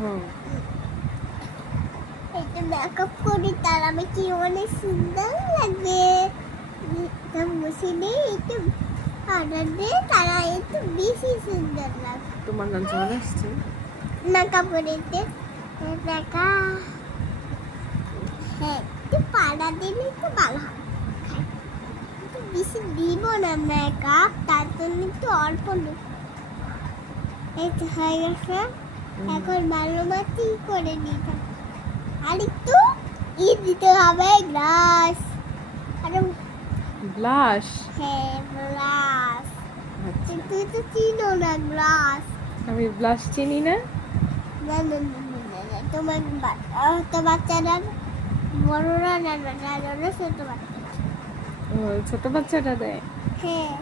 হুম। এটা মেকআপ করি তার আমি কি অনেক সুন্দর লাগে। মুছে দিয়ে একটু পাউডার দিয়ে তারা একটু বেশি সুন্দর লাগে। তোমার না জ্বর আসছে? মেকআপ করিতে মেকআপ হ্যাঁ একটু পাউডার দিলে একটু ভালো হয়। একটু বেশি দিব না মেকআপ, তার জন্য একটু অল্প দেব। এই তো হয়ে গেছে। এখন ভালো মাটি করে দিতে আর একটু দিতে হবে গ্লাস। আর ব্লাশ? হ্যাঁ গ্লাস। আচ্ছা, তুই তো চিনো না গ্লাস। আমি ব্লাশ চিনি না। না না না না না, না। তোমার তো বাচ্চারা বড়রা না না না না ছোট বাচ্চারা। ও, ছোট বাচ্চাটা দেয়? হ্যাঁ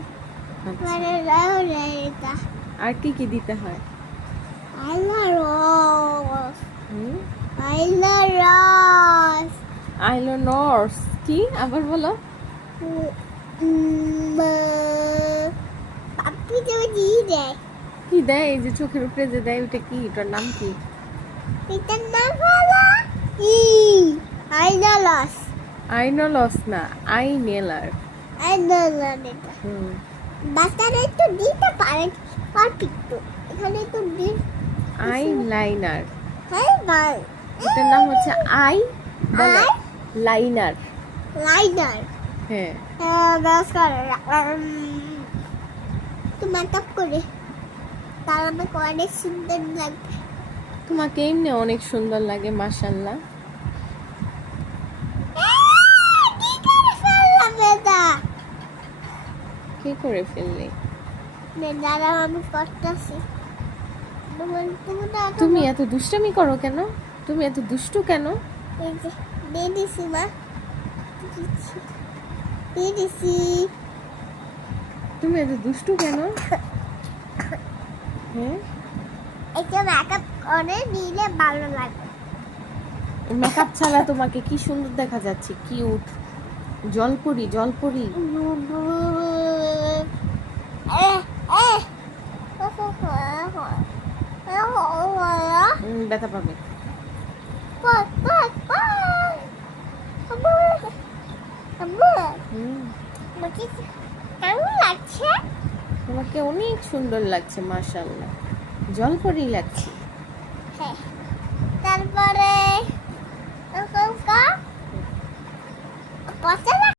আচ্ছা। মানে রাহুলে এটা আর কি কি দিতে হয়? আইলারস হুম, আইলারস আইলাইনার্স কি আবার বলো? পাপি তো দিয়ে দেয়। কি দেয়? এই যে চোখের উপরে যে দেয় ওটা কি? ওটার নাম কি? এটার নাম হলো আইলারস। আইনলস না, আইনেলার। আইলারস এটা হুম। বাচ্চারা একটু দিতে পারে পারবে একটু। এখানে একটু দিন। আইলাইনার। হ্যাঁ ভাই এটার নাম হচ্ছে আই বলো, আই লাইনার। লাইনার। হ্যাঁ। হ্যাঁ ব্যাস করে তো মেকআপ করে তার আমাকে অনেক সুন্দর লাগবে। তোমাকে এমনি অনেক সুন্দর লাগে, মাশাআল্লাহ। কি করে ফেললাম এটা? কি করে ফেললে? দাঁড়াও আমি করতেছি। তুমি এত দুষ্টামি করো কেন? তুমি এত দুষ্টু কেন? এই যে দিয়ে দিছি মা, দিয়ে দিছি। তুমি এত দুষ্টু কেন? হ্যাঁ, এটা মেকআপ করে নিলে ভালো লাগে। মেকআপ ছাড়া তোমাকে কি সুন্দর দেখা যাচ্ছে, কিউট। জলপরি, জলপরি। ব্যথা পাবে। হুম, কেমন লাগছে? তোমাকে অনেক সুন্দর লাগছে, মাশাআল্লাহ। জলপরি লাগছে।